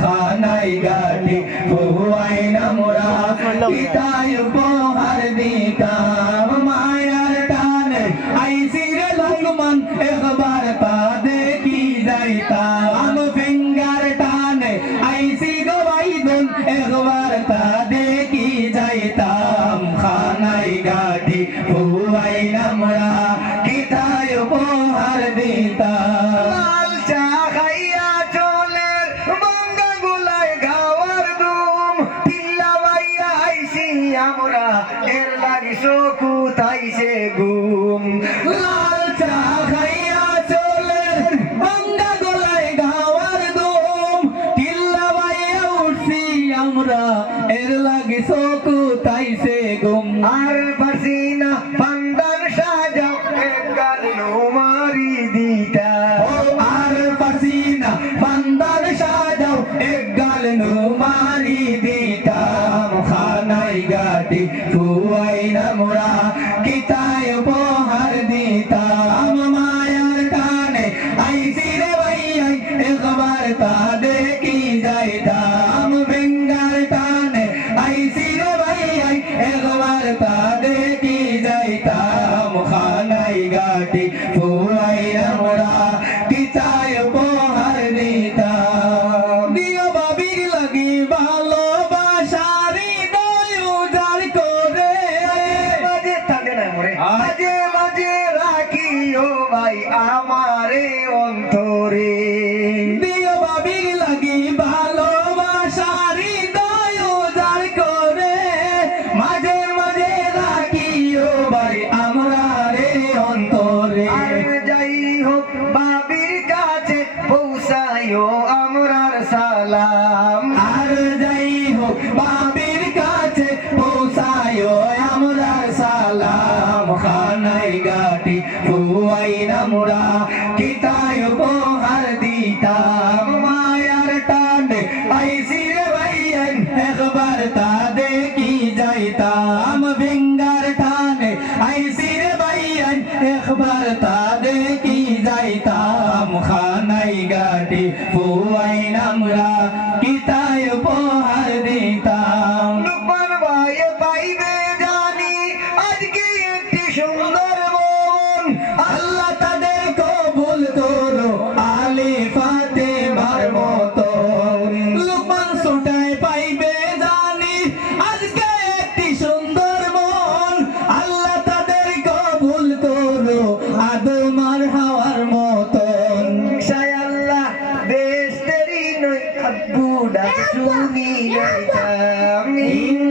খানাই গাটি ফুয়াই নামরা পিতায় উপহার দিতাম। মায়ার টানে আইসির লঙ্গমান একবার তা দেখি যাইতাম? ফিঙ্গার টানে আইসি গবাইদুন একবার তা দেখি যাইতাম? খানাই গাটি ফুয়াই নামরা কিতায় উপহার দিতাম। এর লাগি চকু তাইছে গুম। লাল চা খাইয়া চলের বাঙ্গা গলায় গাওয়ার দম। কিল্লা বাইয়া উঠছি আমরা, এর লাগে সকু তাইছে গুম। আর পারছি না পান্দান সাজাও মারি দিতা। আর পাসিনা বান্দার সাজাও এক গাল নু মারি দিতাম খানাই গাটি যাইতাম ভিঙ্গার টানে আইসি রে ভাইয়ান একবার তা দেখি যাইতাম খানাই গাটি ফুয়াই নামরা কিতায় উপহার দিতাম লুকমান ভাই পাইবে জানি আজকে একটি সুন্দর মন আল্লাহ তাদের কবুল করো আলে ফাতে মার মতো লুকমান সুটায়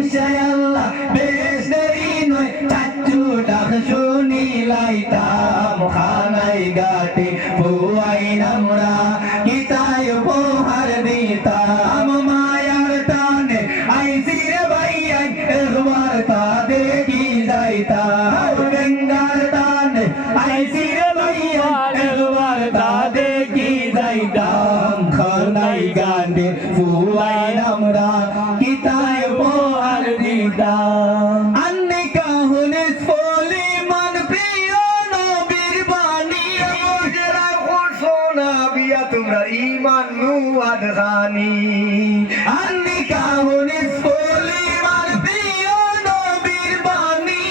ইনশাআল্লাহ বেশ দেরি নয় চাচু ডাক শুনি লাইতাম খানাই গাটে ফুয়াই নামরা কিতায় উপহার দিতাম মায়ার টানে আইসি রে ভাইয়াই একবার তা দেখি কিতায় তোমরা ইমান নুয়াদ খানি আন্নে কাহুনে ফলি মান প্রিয় নবীর বাণী।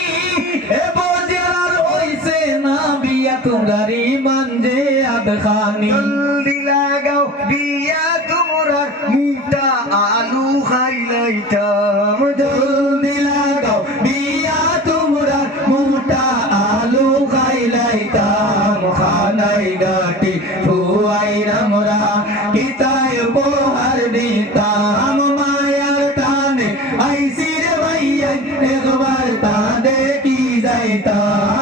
এ বজরার ওইসে না বিয়া তোমরা ইমান যে আদখানি জলদি লাগাও বিয়া তোমরা মুটা আলু খাইলাইতাম। পিতায় উপহার নিতাম মায়ার টানে আইসির ভাইয়াই একবার তা দেখি যাইতাম।